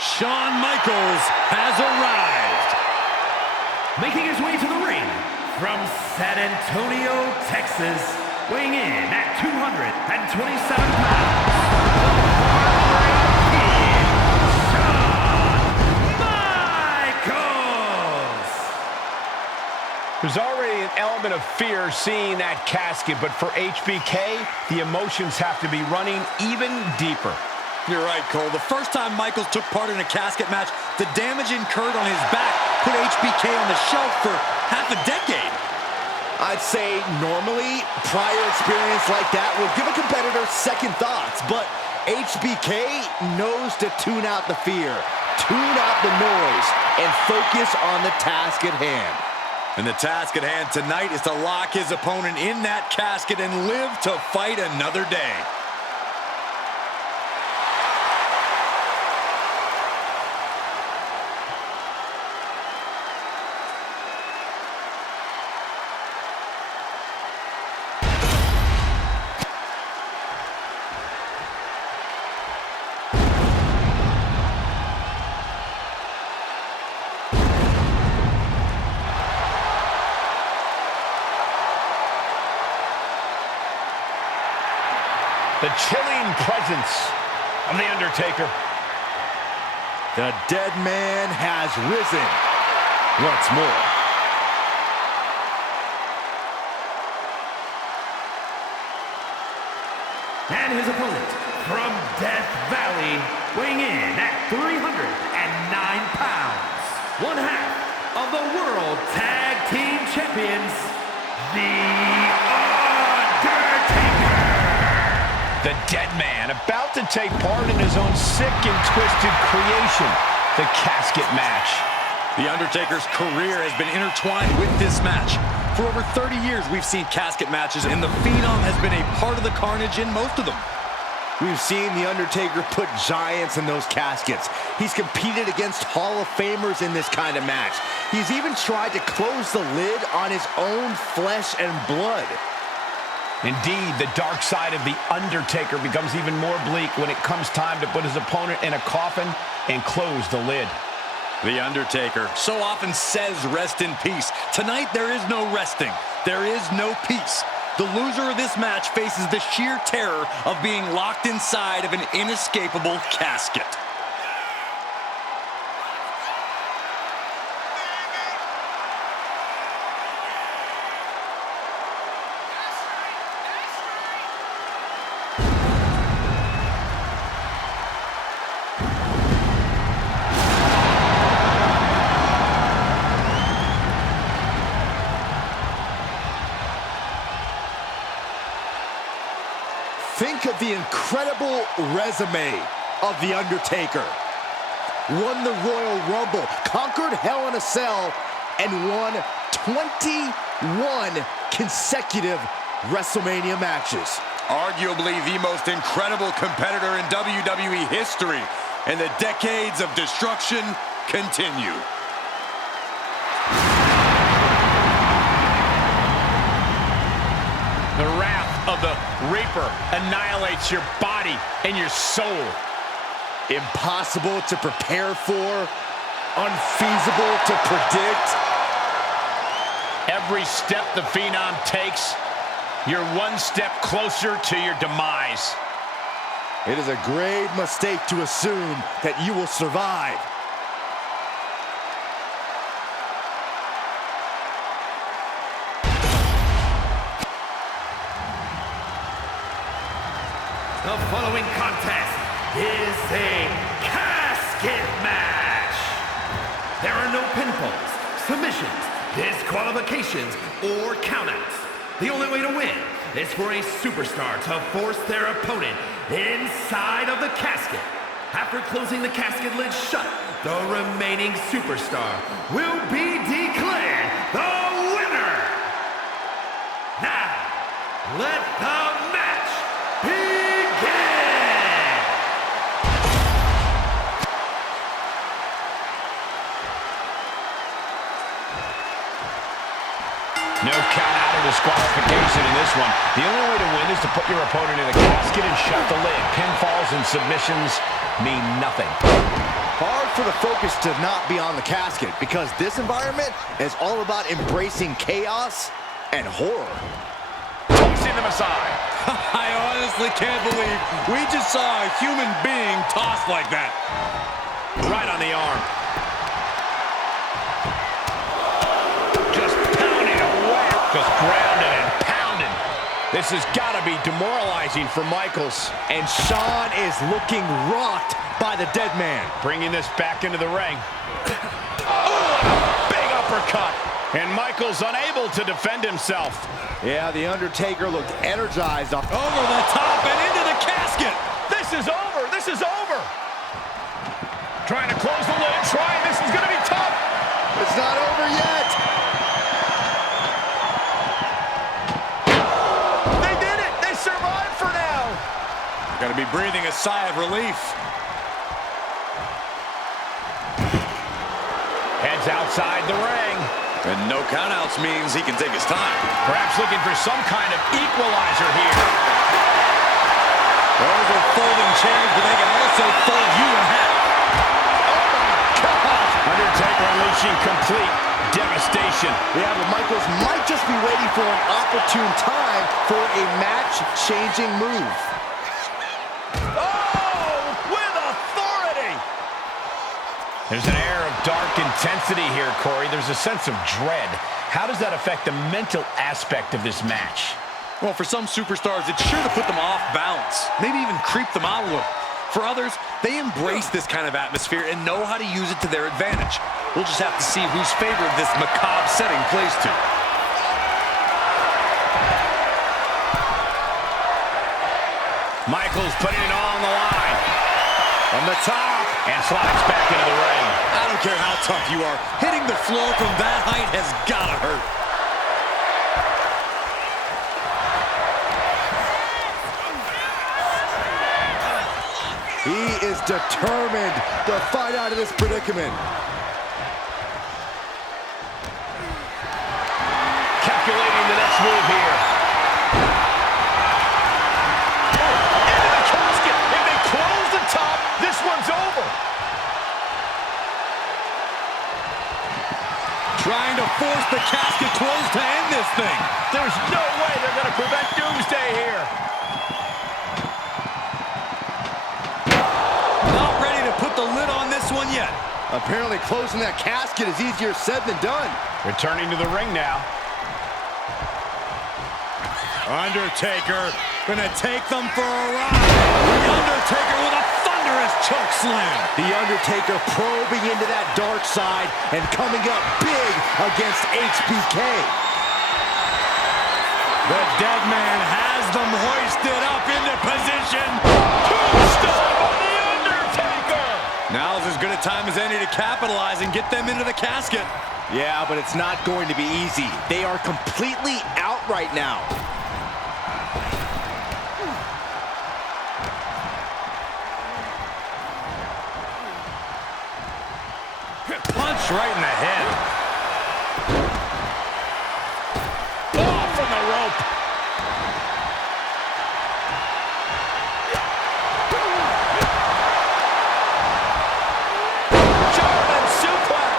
Shawn Michaels has arrived. Making his way to the ring from San Antonio, Texas, weighing in at 227 pounds, There's already an element of fear seeing that casket, but for HBK, the emotions have to be running even deeper. You're right, Cole. The first time Michaels took part in a casket match, the damage incurred on his back put HBK on the shelf for half a decade. I'd say normally, prior experience like that would give a competitor second thoughts, but HBK knows to tune out the fear, tune out the noise, and focus on the task at hand. And the task at hand tonight is to lock his opponent in that casket and live to fight another day. The chilling presence of the Undertaker. The dead man has risen once more. And his opponent from Death Valley, weighing in at 309 pounds, one half of the World Tag Team Champions, the The dead man about to take part in his own sick and twisted creation, the casket match. The Undertaker's career has been intertwined with this match. For over 30 years, we've seen casket matches, and the Phenom has been a part of the carnage in most of them. We've seen The Undertaker put giants in those caskets. He's competed against Hall of Famers in this kind of match. He's even tried to close the lid on his own flesh and blood. Indeed, the dark side of The Undertaker becomes even more bleak when it comes time to put his opponent in a coffin and close the lid. The Undertaker so often says rest in peace. Tonight, there is no resting. There is no peace. The loser of this match faces the sheer terror of being locked inside of an inescapable casket. Think of the incredible resume of The Undertaker. Won the Royal Rumble, conquered Hell in a Cell, and won 21 consecutive WrestleMania matches. Arguably the most incredible competitor in WWE history, and the decades of destruction continue. The wrath of the Reaper annihilates your body and your soul. Impossible to prepare for, unfeasible to predict. Every step the Phenom takes, you're one step closer to your demise. It is a grave mistake to assume that you will survive. The following contest is a casket match. There are no pinfalls, submissions, disqualifications, or countouts. The only way to win is for a superstar to force their opponent inside of the casket. After closing the casket lid shut, the remaining superstar will be declared the winner. Now, let the match begin! No count out or disqualification in this one. The only way to win is to put your opponent in a casket and shut the lid. Pinfalls RKOs and submissions mean nothing. Hard for the focus to not be on the casket because this environment is all about embracing chaos and horror. Tossing them aside. I honestly can't believe we just saw a human being tossed like that. Right on the arm. Just pounding away. Just grounded and pounding. This has got to be demoralizing for Michaels. And Shawn is looking rocked by the dead man. Bringing this back into the ring. Oh, a big uppercut. And Michaels unable to defend himself. Yeah, the Undertaker looked energized up. Over the top and into the casket. This is over. This is over. Trying to close the lid. Trying. This is going to be tough. It's not over yet. They did it. They survived for now. Got to be breathing a sigh of relief. Heads outside the ring. And no countouts means he can take his time. Perhaps looking for some kind of equalizer here. Those are folding chairs, but they can also fold you in half. Oh, my gosh. Undertaker unleashing complete devastation. Yeah, but Michaels might just be waiting for an opportune time for a match-changing move. Oh, with authority. There's an air of dark intensity here, Corey. There's a sense of dread. How does that affect the mental aspect of this match? Well, for some superstars, it's sure to put them off balance, maybe even creep them out a little. For others, they embrace this kind of atmosphere and know how to use it to their advantage. We'll just have to see whose favor this macabre setting plays to. Michaels putting it all on the line. From the top. And slides back into the ring. I don't care how tough you are. Hitting the floor from that height has gotta hurt. He is determined to fight out of this predicament. Calculating the next move here. Into the casket. If they close the top, this one's over. Trying to force the casket closed to end this thing. There's no way they're going to prevent Doomsday here. Not ready to put the lid on this one yet. Apparently closing that casket is easier said than done. Returning to the ring now. Undertaker gonna take them for a ride. The Undertaker with a thunderous choke slam. The Undertaker probing into that dark side and coming up big against HBK. The dead man has them hoisted up into position. Tombstone by the Undertaker. Now's as good a time as any to capitalize and get them into the casket. Yeah, but it's not going to be easy. They are completely out right now. Punch right in the head. Oh, from the rope. German suplex.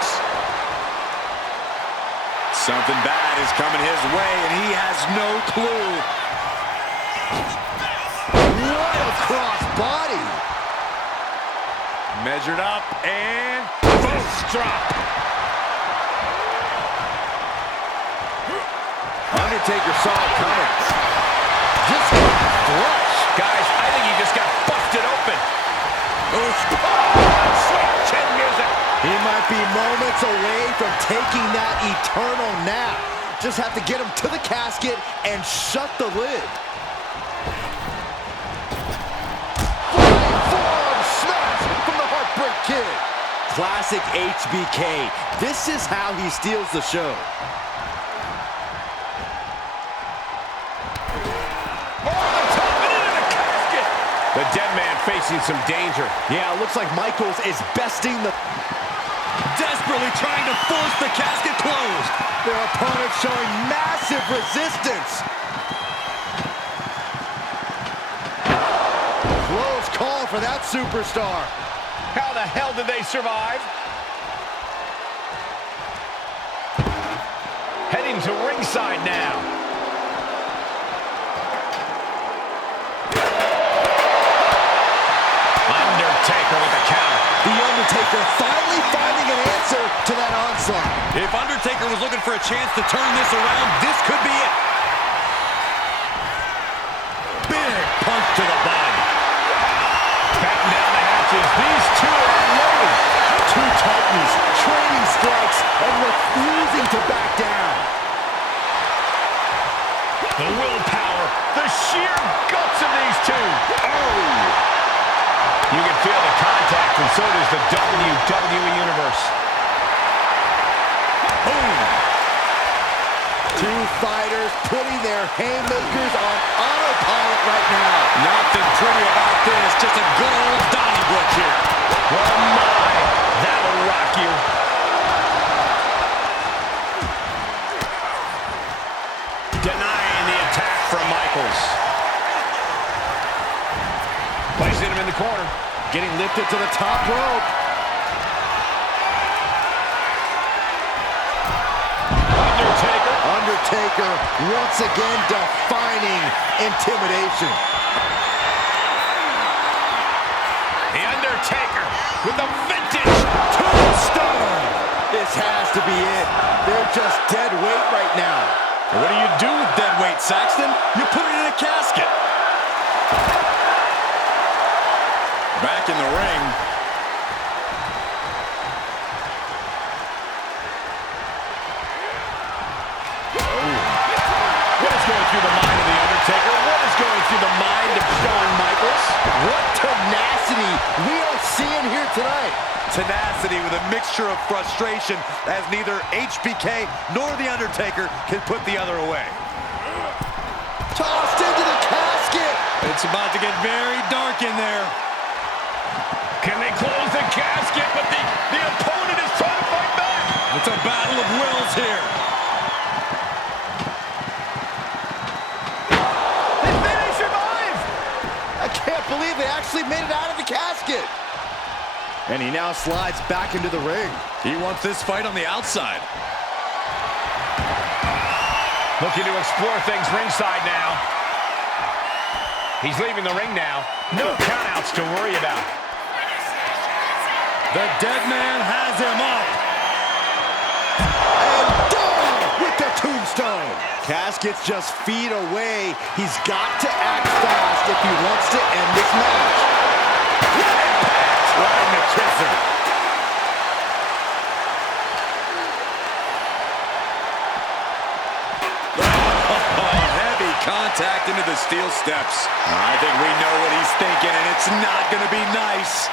Something bad is coming his way, and he has no clue. What a cross body. Measured up, and Fist drop. Undertaker saw it coming. Just got flush. Guys, I think he just got busted open. oof. Sweet chin music. He might be moments away from taking that eternal nap. Just have to get him to the casket and shut the lid. Flying forearm smash from the Heartbreak Kid. Classic HBK. This is how he steals the show. The dead man facing some danger. Yeah, it looks like Michaels is besting the... Desperately trying to force the casket closed. Their opponent showing massive resistance. Close call for that superstar. How the hell did they survive? Heading to ringside now. Undertaker with the counter. The Undertaker finally finding an answer to that onslaught. If Undertaker was looking for a chance to turn this around, this could be it. Big punch to the body. Batten down the hatches. These two are unloaded. Two titans trading strikes and refusing to back down. The willpower, the sheer guts of these two. Oh! You can feel the contact, and so does the WWE Universe. Boom! Two fighters putting their haymakers on autopilot right now. Nothing pretty about this, just a good old Donnybrook here. Oh my, that'll rock you. Denying the attack from Michaels. Placing him in the corner. Getting lifted to the top rope. Undertaker once again defining intimidation. The Undertaker with the vintage Tombstone. This has to be it. They're just dead weight right now. What do you do with dead weight, Saxton? You put it in a casket. Back in the ring. What is going through the mind of The Undertaker? What is going through the mind of Shawn Michaels? What tenacity we are seeing here tonight. Tenacity with a mixture of frustration as neither HBK nor The Undertaker can put the other away. Tossed into the casket. It's about to get very dark in there. Can they close the casket? But the opponent is trying to fight back. It's a battle of wills here. They survived. I can't believe they actually made it out of the casket. And he now slides back into the ring. He wants this fight on the outside. Looking to explore things ringside now. He's leaving the ring now. No countouts to worry about. The dead man has him up. And down with the tombstone. Casket's just feet away. He's got to act fast if he wants to end this match. Right in the kisser. Heavy contact into the steel steps. I think we know what he's thinking, and it's not going to be nice.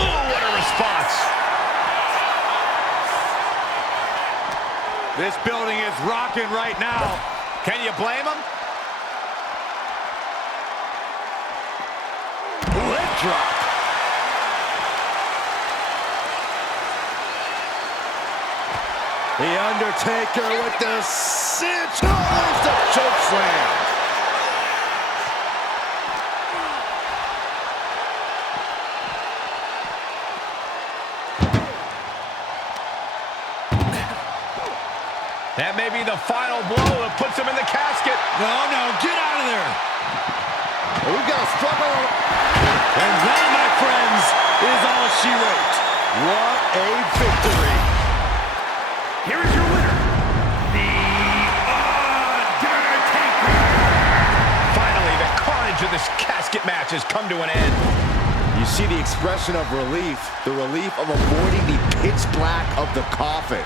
Oh, what a response. This building is rocking right now. Can you blame him? Leg drop. The Undertaker with the cinch. Oh, there's the choke slam. That may be the final blow that puts him in the casket. No, get out of there. We've got a struggle. And that, my friends, is all she wrote. What a victory. Here is your winner, The Undertaker. Finally, the carnage of this casket match has come to an end. You see the expression of relief, the relief of avoiding the pitch black of the coffin.